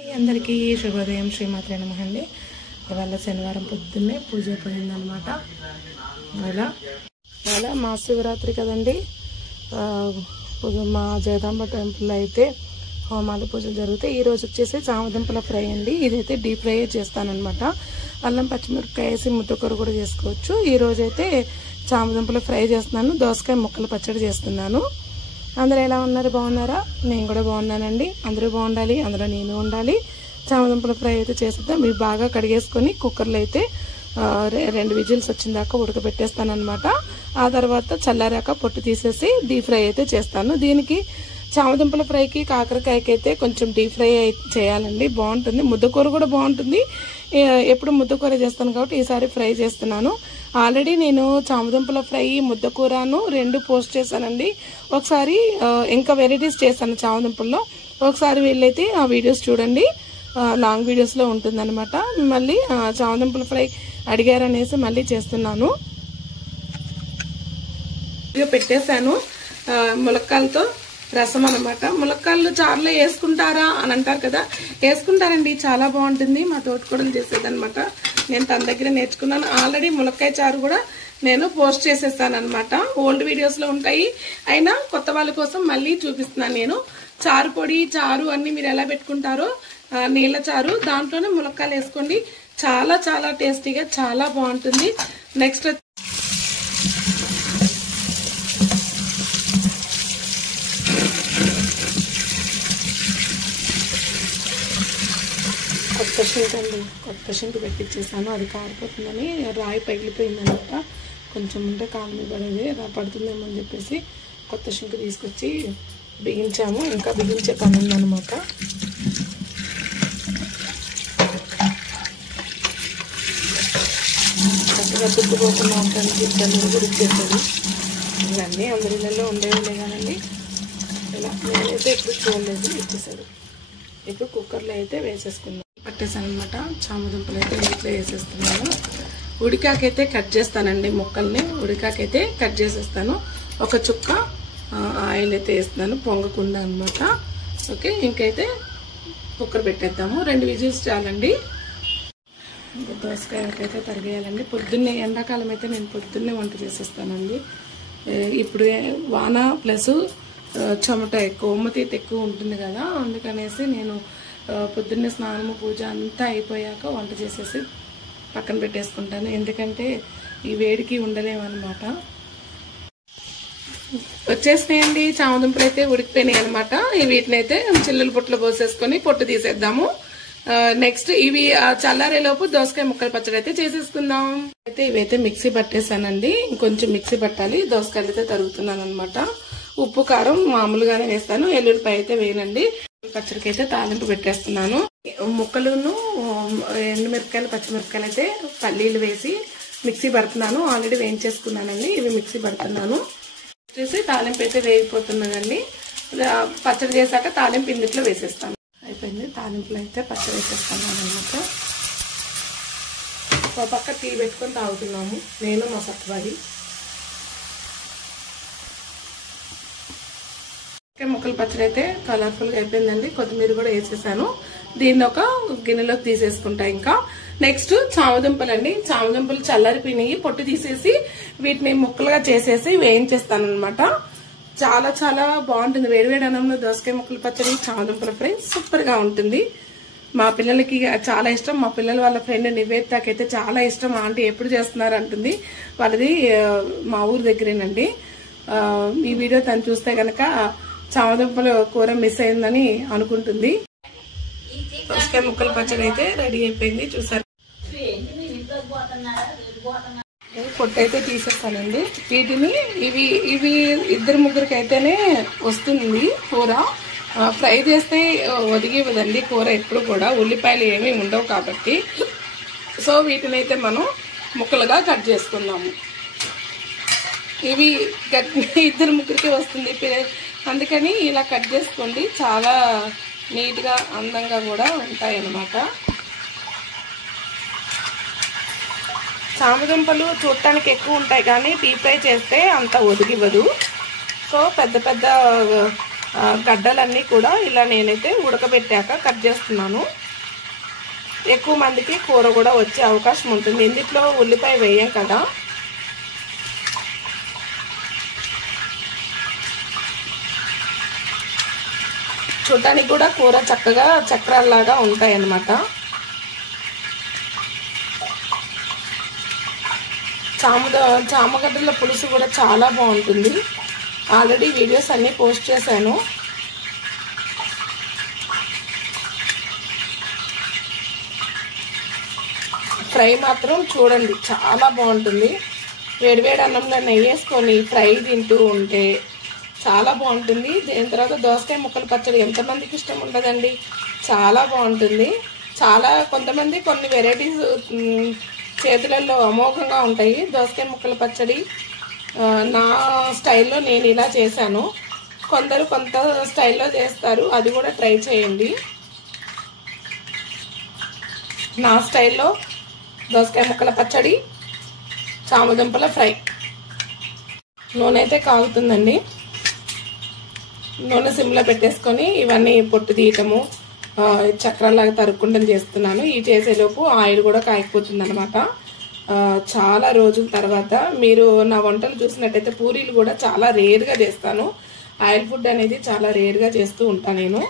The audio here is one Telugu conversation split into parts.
అందరికీ శుభోదయం. శ్రీమాత్రే నమః అండి. ఇవాళ శనివారం పొద్దున్నే పూజ అయిపోయిందనమాట. ఇవాళ మహాశివరాత్రి కదండి. మా జగదాంబ టెంపుల్లో అయితే హోమాలు పూజలు జరుగుతాయి. ఈరోజు వచ్చేసి చామదుంపల ఫ్రై అండి. ఇదైతే డీప్ ఫ్రై చేస్తానమాట. అల్లం పచ్చిమిరపకాయ వేసి ముద్దకూర కూడా చేసుకోవచ్చు. ఈరోజు అయితే చామదుంపల ఫ్రై చేస్తున్నాను. దోసకాయ ముక్కల పచ్చడి చేస్తున్నాను. అందరూ ఎలా ఉన్నారు? బాగున్నారా? నేను కూడా బాగున్నానండి. అందరూ బాగుండాలి, అందులో నేను ఉండాలి. చామదుంపల ఫ్రై అయితే చేసేద్దాం. ఇవి బాగా కడిగేసుకొని కుక్కర్లో అయితే 2 విజిల్స్ వచ్చిన దాకా ఉడకబెట్టేస్తానమాట. ఆ తర్వాత చల్లారాక పొట్టు తీసేసి డీప్ ఫ్రై అయితే చేస్తాను. దీనికి చామదుంపల ఫ్రైకి కాకరకాయకి అయితే కొంచెం డీప్ ఫ్రై చేయాలండి, బాగుంటుంది. ముద్దకూర కూడా బాగుంటుంది. ఎప్పుడు ముద్దకూర చేస్తాను కాబట్టి ఈసారి ఫ్రై చేస్తున్నాను. ఆల్రెడీ నేను చామదుంపల ఫ్రై ముద్దకూరను 2 పోస్ట్ చేశానండి. ఒకసారి ఇంకా వెరైటీస్ చేశాను చామదుంపల్లో. ఒకసారి వీళ్ళైతే ఆ వీడియోస్ చూడండి, లాంగ్ వీడియోస్ లో ఉంటుందన్నమాట. మళ్ళీ చామదుంపల ఫ్రై అడిగారనేసి మళ్ళీ చేస్తున్నాను. వీడియో పెట్టేశాను. ములక్కాయలతో రసం అనమాట. ములక్కాయలు చారులో వేసుకుంటారా అని అంటారు కదా, వేసుకుంటారండి, చాలా బాగుంటుంది. మా తోటకూడలు చేసేదనమాట. నేను తన దగ్గర నేర్చుకున్నాను. ఆల్రెడీ ములక్కాయ చారు కూడా నేను పోస్ట్ చేసేస్తాను అనమాట. ఓల్డ్ వీడియోస్ లో ఉంటాయి. అయినా కొత్త వాళ్ళ కోసం మళ్ళీ చూపిస్తున్నాను నేను. చారు పొడి, చారు అన్ని మీరు ఎలా పెట్టుకుంటారో, నీళ్ళ చారు, దాంట్లోనే ములక్కాయలు వేసుకోండి. చాలా చాలా టేస్టీగా చాలా బాగుంటుంది. నెక్స్ట్ కొత్త షింక్ అండి, కొత్త షింక్ పెట్టించేసాను. అది కారిపోతుందని, రాయి పగిలిపోయిందనమాట. కొంచెం ఉంటే కాలు మీద పడేది, పడుతుందేమో అని చెప్పేసి కొత్త షింక్ తీసుకొచ్చి బిగించాము. ఇంకా బిగించే పని ఉందనమాట. చక్కగా తుక్కుపోకుండా ఉండడానికి ఇబ్బందులు కూడా ఇచ్చేస్తుంది. ఇవన్నీ అందరి ఇళ్ళల్లో ఉండేవిలే కానండి. ఇలా నేనైతే ఎప్పుడు చూడలేదు, ఇచ్చేసాడు. ఇప్పుడు కుక్కర్లో అయితే వేసేసుకున్నాను. పట్టేసాను అనమాట. చామదుంపలు అయితే ఇంట్లో వేసేస్తున్నాను. ఉడికాకైతే కట్ చేస్తానండి ముక్కల్ని. ఉడికాకైతే కట్ చేసేస్తాను. ఒక చుక్క ఆయిల్ అయితే వేస్తున్నాను, పొంగకుండా అనమాట. ఓకే, ఇంకైతే కుక్కర్ పెట్టేద్దాము. 2 విజిల్స్ చాలండి. దోసకాయకైతే తరిగేయాలండి. పొద్దున్నే, ఎండాకాలం అయితే నేను పొద్దున్నే వంట చేసేస్తానండి. ఇప్పుడు వాన ప్లస్ చెమట ఎక్కువ, ఉమ్మతీత ఎక్కువ ఉంటుంది కదా, అందుకనేసి నేను పొద్దున్నే స్నానము పూజ అంతా అయిపోయాక వంట చేసేసి పక్కన పెట్టేసుకుంటాను. ఎందుకంటే ఈ వేడికి ఉండలేమన్నమాట. వచ్చేసినాయండి చామదుంపలు అయితే, ఉడికిపోయినాయి అనమాట. వీటిని అయితే చిల్లులు పొట్లు పోసేసుకొని పొట్టు తీసేద్దాము. నెక్స్ట్ ఇవి చల్లారేలోపు దోసకాయ ముక్కల పచ్చడి అయితే చేసేసుకుందాం. అయితే ఇవైతే మిక్సీ పట్టేసానండి. ఇంకొంచెం మిక్సీ పట్టాలి. దోసకాయలు అయితే తరుగుతున్నాను అనమాట. ఉప్పు కారం మామూలుగానే వేస్తాను, ఎల్లుల్లిపాయ అయితే వేయనండి. పచ్చడికి అయితే తాలింపు పెట్టేస్తున్నాను. ముక్కలును ఎండుమిరపకాయలు, పచ్చిమిరపకాయలు అయితే పల్లీలు వేసి మిక్సీ పడుతున్నాను. ఆల్రెడీ వేయించేసుకున్నానండి. ఇవి మిక్సీ పడుతున్నాను. చేసి తాలింపు అయితే వేగిపోతున్నదండి. పచ్చడి చేశాక తాలింపు ఇందులో వేసేస్తాను. అయిపోయింది. తాలింపులో అయితే పచ్చడి వేసేస్తాను అనమాట. ఒక పక్క టీ పెట్టుకొని తాగుతున్నాము నేను, మా సత్వాడి. ముక్కల పచ్చడి అయితే కలర్ఫుల్గా అయిపోయిందండి. కొత్తిమీర కూడా వేసేసాను. దీన్ని ఒక గిన్నెలోకి తీసేసుకుంటా. ఇంకా నెక్స్ట్ చామదుంపలు అండి. చామదుంపలు చల్లారిపోయినాయి, పొట్టు తీసేసి వీటిని ముక్కలుగా చేసేసి వేయించేస్తాను అనమాట. చాలా చాలా బాగుంటుంది. వేడివేడి అన్నంలో దోసకాయ ముక్కల పచ్చడి, చామదుంపల ఫ్రై సూపర్ గా ఉంటుంది. మా పిల్లలకి చాలా ఇష్టం. మా పిల్లల వాళ్ళ ఫ్రెండ్ నివేదితకైతే చాలా ఇష్టం. ఆంటీ ఎప్పుడు చేస్తున్నారు అంటుంది. వాళ్ళది మా ఊరు దగ్గరేనండి. ఈ వీడియో తను చూస్తే గనక చామదుంపల కూర మిస్ అయిందని అనుకుంటుంది. దోసకాయ ముక్కల పచ్చడి అయితే రెడీ అయిపోయింది. చూసారు, పొట్టు అయితే తీసేస్తానండి. వీటిని ఇవి 2-3 అయితేనే వస్తుంది కూర. ఫ్రై చేస్తే ఒదిగివ్వదండి కూర ఎప్పుడు కూడా. ఉల్లిపాయలు ఏమీ ఉండవు కాబట్టి. సో వీటిని అయితే మనం ముక్కలుగా కట్ చేసుకుందాము. ఇవి 2-3 వస్తుంది, అందుకని ఇలా కట్ చేసుకోండి. చాలా నీట్గా అందంగా కూడా ఉంటాయి అన్నమాట. చామదుంపలు చూడటానికి ఎక్కువ ఉంటాయి కానీ డీప్ ఫ్రై చేస్తే అంత ఒదిగివ్వదు. సో పెద్ద పెద్ద గడ్డలన్నీ కూడా ఇలా నేనైతే ఉడకబెట్టాక కట్ చేస్తున్నాను. ఎక్కువ మందికి కూర కూడా వచ్చే అవకాశం ఉంటుంది. ఇందులో ఉల్లిపాయ వేయం కదా. చూడటానికి కూడా కూర చక్కగా చక్రాల్లాగా ఉంటాయి అన్నమాట. చామగడ్డల పులుసు కూడా చాలా బాగుంటుంది. ఆల్రెడీ వీడియోస్ అన్నీ పోస్ట్ చేశాను. ఫ్రై మాత్రం చూడండి చాలా బాగుంటుంది. వేడివేడి అన్నంలో నెయ్యి వేసుకొని ఫ్రై తింటూ ఉంటే చాలా బాగుంటుంది. దీని తర్వాత దోసకాయ ముక్కల పచ్చడి ఎంతమందికి ఇష్టం ఉండదండి, చాలా బాగుంటుంది. కొంతమంది కొన్ని వెరైటీస్ చేతులలో అమోఘంగా ఉంటాయి. దోసకాయ ముక్కల పచ్చడి నా స్టైల్లో నేను ఇలా చేశాను. కొందరు కొంత స్టైల్లో చేస్తారు, అది కూడా ట్రై చేయండి. నా స్టైల్లో దోసకాయ ముక్కల పచ్చడి, చామదుంపల ఫ్రై. నూనె అయితే కాగుతుందండి. నూనె సిమ్లో పెట్టేసుకొని ఇవన్నీ పొట్టు తీయటము, చక్రాలాగా తరుక్కుంటం చేస్తున్నాను. ఈ చేసేలోపు ఆయిల్ కూడా కాగిపోతుంది అనమాట. చాలా రోజుల తర్వాత మీరు నా వంటలు చూసినట్టయితే పూరీలు కూడా చాలా రేర్గా చేస్తాను. ఆయిల్ ఫుడ్ అనేది చాలా రేర్గా చేస్తూ ఉంటాను నేను.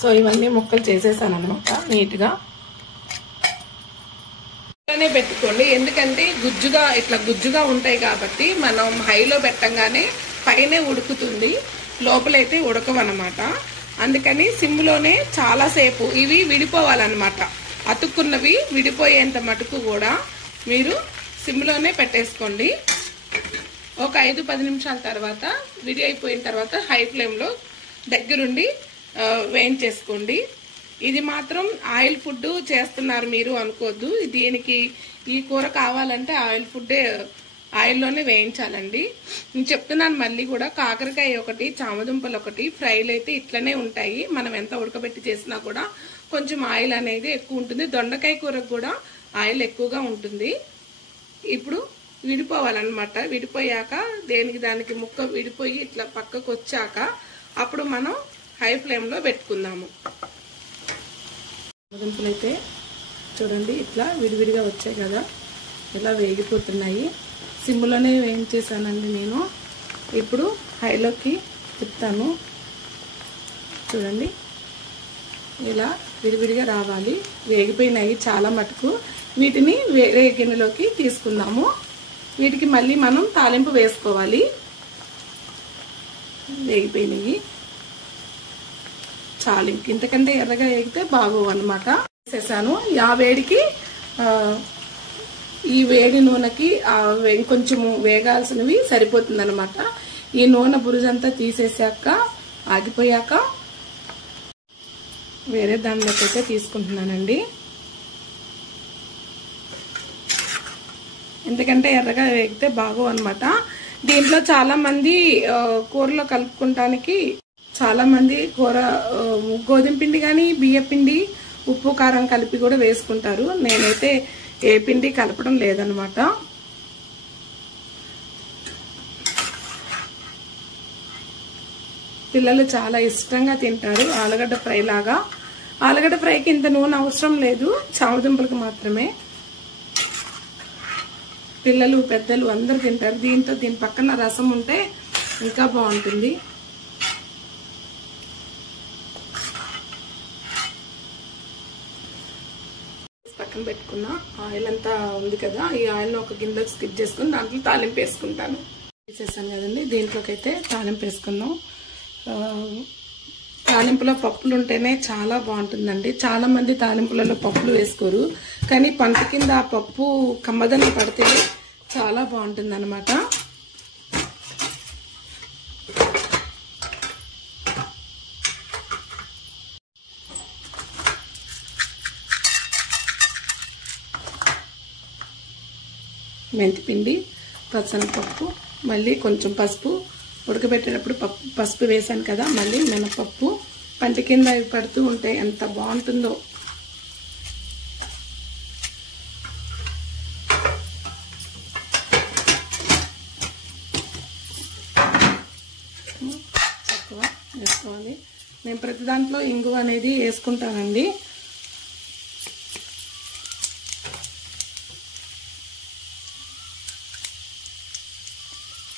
సో ఇవన్నీ ముక్కలు చేసేసాను అనమాట నీట్గా. ఇలానే పెట్టుకోండి, ఎందుకంటే ఇట్లా గుజ్జుగా ఉంటాయి కాబట్టి మనం హైలో పెట్టంగానే పైనే ఉడుకుతుంది, లోపలైతే ఉడకవన్నమాట. అందుకని సిమ్లోనే చాలాసేపు ఇవి విడిపోవాలన్నమాట. అతుక్కున్నవి విడిపోయేంత మటుకు కూడా మీరు సిమ్లోనే పెట్టేసుకోండి. ఒక 5-10 నిమిషాల తర్వాత విడి అయిపోయిన తర్వాత హై ఫ్లేమ్లో దగ్గరుండి వేయించేసుకోండి. ఇది మాత్రం ఆయిల్ ఫుడ్ చేస్తున్నారు మీరు అనుకోవద్దు. దీనికి ఈ కూర కావాలంటే ఆయిల్లోనే వేయించాలండి. నేను చెప్తున్నాను మళ్ళీ కూడా. కాకరకాయ ఒకటి, చామదుంపలు ఒకటి ఫ్రైలు అయితే ఇట్లనే ఉంటాయి. మనం ఎంత ఉడకబెట్టి చేసినా కూడా కొంచెం ఆయిల్ అనేది ఎక్కువ ఉంటుంది. దొండకాయ కూరకు కూడా ఆయిల్ ఎక్కువగా ఉంటుంది. ఇప్పుడు విడిపోవాలన్నమాట. విడిపోయాక దానికి ముక్క విడిపోయి ఇట్లా పక్కకు వచ్చాక అప్పుడు మనం హై ఫ్లేమ్లో పెట్టుకుందాము. చామదుంపలు అయితే చూడండి ఇట్లా విడివిడిగా వచ్చాయి కదా, ఇలా వేగిపోతున్నాయి. సిమ్లోనే వేయించేసానండి నేను. ఇప్పుడు హైలోకి తిప్పుతాను. చూడండి ఇలా విడివిడిగా రావాలి. వేగిపోయినాయి చాలా మటుకు. వీటిని వేరే గిన్నెలోకి తీసుకుందాము. వీటికి మళ్ళీ మనం తాలింపు వేసుకోవాలి. వేగిపోయినాయి చాలు. ఇంతకంటే ఎర్రగా వేగితే బాగోవు అనమాట. వేసేసాను. ఆ వేడికి ఈ వేడి నూనెకి ఇంకొంచెము వేగాల్సినవి సరిపోతుంది అనమాట. ఈ నూనె బురుజంతా తీసేసాక ఆగిపోయాక వేరే దానిలోకి అయితే తీసుకుంటున్నానండి. ఎందుకంటే ఎర్రగా వేగితే బాగోవు అనమాట. దీంట్లో చాలా మంది కూరలో కలుపుకుంటానికి చాలా మంది కూర గోధుమ పిండి కానీ బియ్య పిండి ఉప్పు కారం కలిపి కూడా వేసుకుంటారు. నేనైతే ఏ పిండి కలపడం లేదనమాట. పిల్లలు చాలా ఇష్టంగా తింటారు ఆలుగడ్డ ఫ్రై లాగా. ఆలుగడ్డ ఫ్రైకి ఇంత నూనె అవసరం లేదు, చామదుంపలకు మాత్రమే. పిల్లలు పెద్దలు అందరూ తింటారు. దీని పక్కన రసం ఉంటే ఇంకా బాగుంటుంది. పక్కన పెట్టుకున్న ఆయిల్ అంతా ఉంది కదా, ఈ ఆయిల్ని ఒక గిన్నెలోకి స్కిప్ చేసుకుని దాంట్లో తాలింపు వేసుకుంటాను. వేసేసాను కదండి, దీంట్లోకి అయితే తాలింపు వేసుకున్నాం. తాలింపులో పప్పులు ఉంటేనే చాలా బాగుంటుందండి. చాలా మంది తాలింపులలో పప్పులు వేసుకోరు, కానీ పంట కింద ఆ పప్పు కమ్మదనం పడితే చాలా బాగుంటుంది అనమాట. మెంతిపిండి, పచ్చనపప్పు, మళ్ళీ కొంచెం పసుపు, ఉడకబెట్టేటప్పుడు పసుపు వేసాను కదా, మళ్ళీ మినపప్పు పంటి కింద అవి పడుతూ ఉంటాయి, ఎంత బాగుంటుందో. చక్కగా వేసుకోవాలి. నేను ప్రతి దాంట్లో ఇంగువ అనేది వేసుకుంటానండి.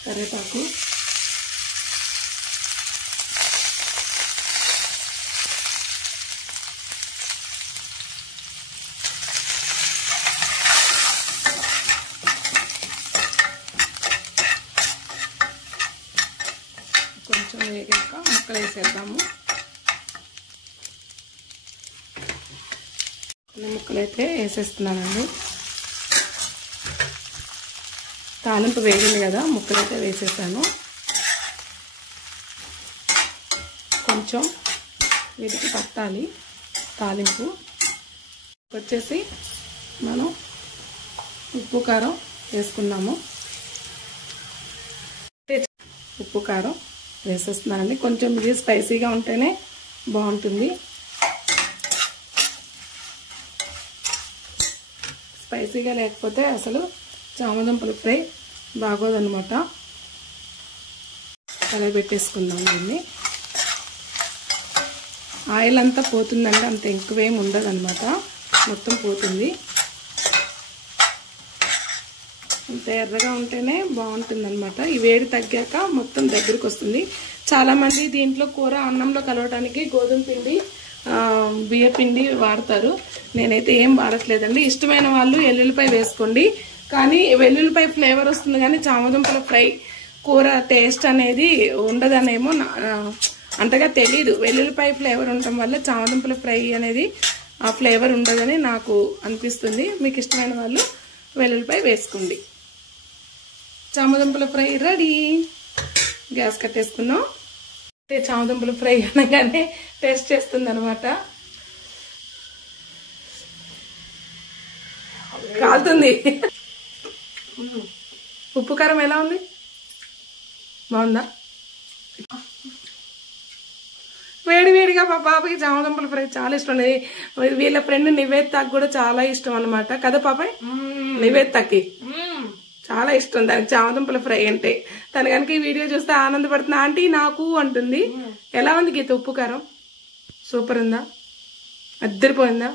కరివేపాకు, కొంచెం వేగాక ముక్కలు వేసేద్దాము. ముక్కలు అయితే వేసేస్తున్నానండి. తాలింపు వేగింది కదా, ముక్కలు అయితే వేసేసాను. కొంచెం వీటికి పట్టాలి తాలింపు. వచ్చేసి మనం ఉప్పు కారం వేసుకున్నాము. ఉప్పు కారం వేసేస్తున్నానండి. కొంచెం ఇది స్పైసీగా ఉంటేనే బాగుంటుంది. స్పైసీగా లేకపోతే అసలు చామదుంపల ఫ్రై బాగోదన్నమాట. కలబెట్టేసుకుందాం దీన్ని. ఆయిల్ అంతా పోతుందండి, అంత ఎక్కువేం ఉండదు అనమాట, మొత్తం పోతుంది. ఇంత ఎర్రగా ఉంటేనే బాగుంటుంది అనమాట. ఈ వేడి తగ్గాక మొత్తం దగ్గరికి వస్తుంది. చాలామంది దీంట్లో కూర అన్నంలో కలవడానికి గోధుమ పిండి, బియ్య పిండి వాడతారు. నేనైతే ఏం వాడట్లేదండి. ఇష్టమైన వాళ్ళు ఎల్లుల్లిపాయ వేసుకోండి, కానీ వెల్లుల్లిపాయ ఫ్లేవర్ వస్తుంది, కానీ చామదుంపల ఫ్రై కూర టేస్ట్ అనేది ఉండదనేమో అంతగా తెలీదు. వెల్లుల్లిపాయ ఫ్లేవర్ ఉండటం వల్ల చామదుంపల ఫ్రై అనేది ఆ ఫ్లేవర్ ఉండదని నాకు అనిపిస్తుంది. మీకు ఇష్టమైన వాళ్ళు వెల్లుల్లిపాయ వేసుకోండి. చామదుంపల ఫ్రై రెడీ. గ్యాస్ కట్టేసుకున్నాం. చామదుంపల ఫ్రై అనగానే టేస్ట్ చేస్తుంది అనమాట. కాలుతుంది. ఉప్పు కారం ఎలా ఉంది? బాగుందా? వేడి వేడిగా మా పాపకి చామదుంపల ఫ్రై చాలా ఇష్టం. వీళ్ళ ఫ్రెండ్ నివేదితకి కూడా చాలా ఇష్టం అనమాట కదా పాప? నివేదితకి చాలా ఇష్టం దానికి చామదుంపల ఫ్రై అంటే. తను కనుక ఈ వీడియో చూస్తే ఆనందపడుతుంది. ఆంటీ నాకు అంటుంది. ఎలా ఉంది గీత ఉప్పు కారం? సూపర్ ఉందా? అద్దరిపోయిందా?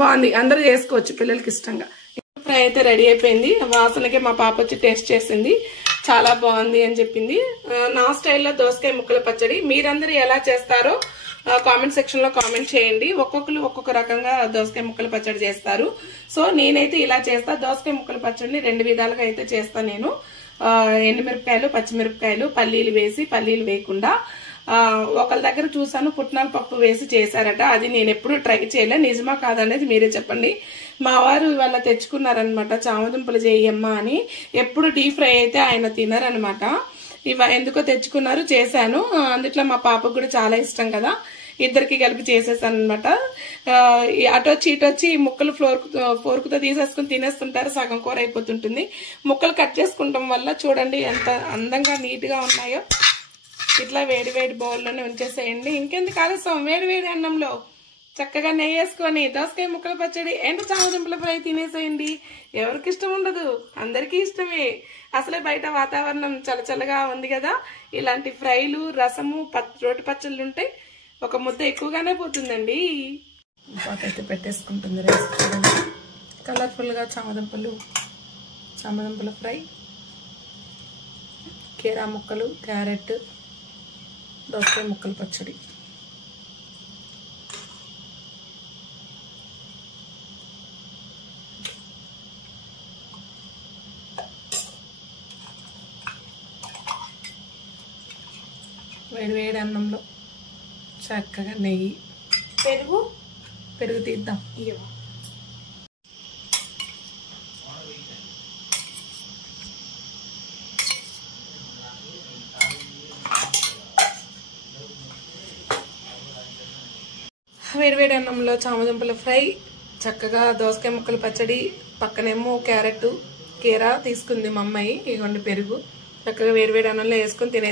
బాగుంది. అందరూ చేసుకోవచ్చు పిల్లలకి ఇష్టంగా. ఫ్రై అయితే రెడీ అయిపోయింది. వాసనకి మా పాప వచ్చి టేస్ట్ చేసింది, చాలా బాగుంది అని చెప్పింది. నా స్టైల్లో దోసకాయ ముక్కల పచ్చడి మీరందరూ ఎలా చేస్తారో కామెంట్ సెక్షన్ లో కామెంట్ చేయండి. ఒక్కొక్కరు ఒక్కొక్క రకంగా దోసకాయ ముక్కల పచ్చడి చేస్తారు. సో నేనైతే ఇలా చేస్తా. దోసకాయ ముక్కల పచ్చడిని 2 విధాలుగా అయితే చేస్తాను నేను. ఎండుమిరపకాయలు, పచ్చిమిరపకాయలు, పల్లీలు వేసి, పల్లీలు వేయకుండా. ఒకళ్ళ దగ్గర చూసాను పుట్నాల పప్పు వేసి చేశారట. అది నేను ఎప్పుడు ట్రై చేయలే. నిజమా కాదనేది మీరే చెప్పండి. మా వారు ఇవాళ తెచ్చుకున్నారనమాట, చామదుంపలు చేయమ్మా అని. ఎప్పుడు డీప్ ఫ్రై అయితే ఆయన తినరనమాట. ఎందుకో తెచ్చుకున్నారు, చేశాను. అందుట్లో మా పాపకు కూడా చాలా ఇష్టం కదా, ఇద్దరికి కలిపి చేసేసాను అనమాట. అటొచ్చి ఇటొచ్చి ముక్కలు ఫోర్కుతో తీసేసుకుని తినేస్తుంటారు, సగం కూర అయిపోతుంటుంది. ముక్కలు కట్ చేసుకుంటాం వల్ల చూడండి ఎంత అందంగా నీట్ గా ఉన్నాయో. ఇట్లా వేడి వేడి బౌల్లోనే ఉంచేసేయండి. ఇంకెందుకు ఆలస్యం, వేడి వేడి అన్నంలో చక్కగా నెయ్యి వేసుకొని దోసకాయ ముక్కల పచ్చడి ఎండు చామదుంపల ఫ్రై తినేసేయండి. ఎవరికి ఇష్టం ఉండదు, అందరికీ ఇష్టమే. అసలే బయట వాతావరణం చల్లచల్లగా ఉంది కదా, ఇలాంటి ఫ్రైలు, రసము, రోటి పచ్చళ్ళు ఉంటే ఒక ముద్ద ఎక్కువగానే పోతుందండి. అయితే పెట్టేసుకుంటుంది రైస్. కలర్ఫుల్ గా చామదుంపల ఫ్రై, కీరా ముక్కలు, క్యారెట్, దోసకాయ ముక్కల పచ్చడి. వేడి వేడి అన్నంలో చక్కగా నెయ్యి, పెరుగు తీద్దాం. వేడివేడి అన్నంలో చామదుంపల ఫ్రై, చక్కగా దోసకాయ ముక్కల పచ్చడి, పక్కనేమో క్యారెట్, కీరా తీసుకుంది మా అమ్మాయి. ఇదిగోండి పెరుగు, చక్కగా వేడివేడి అన్నంలో వేసుకొని తినే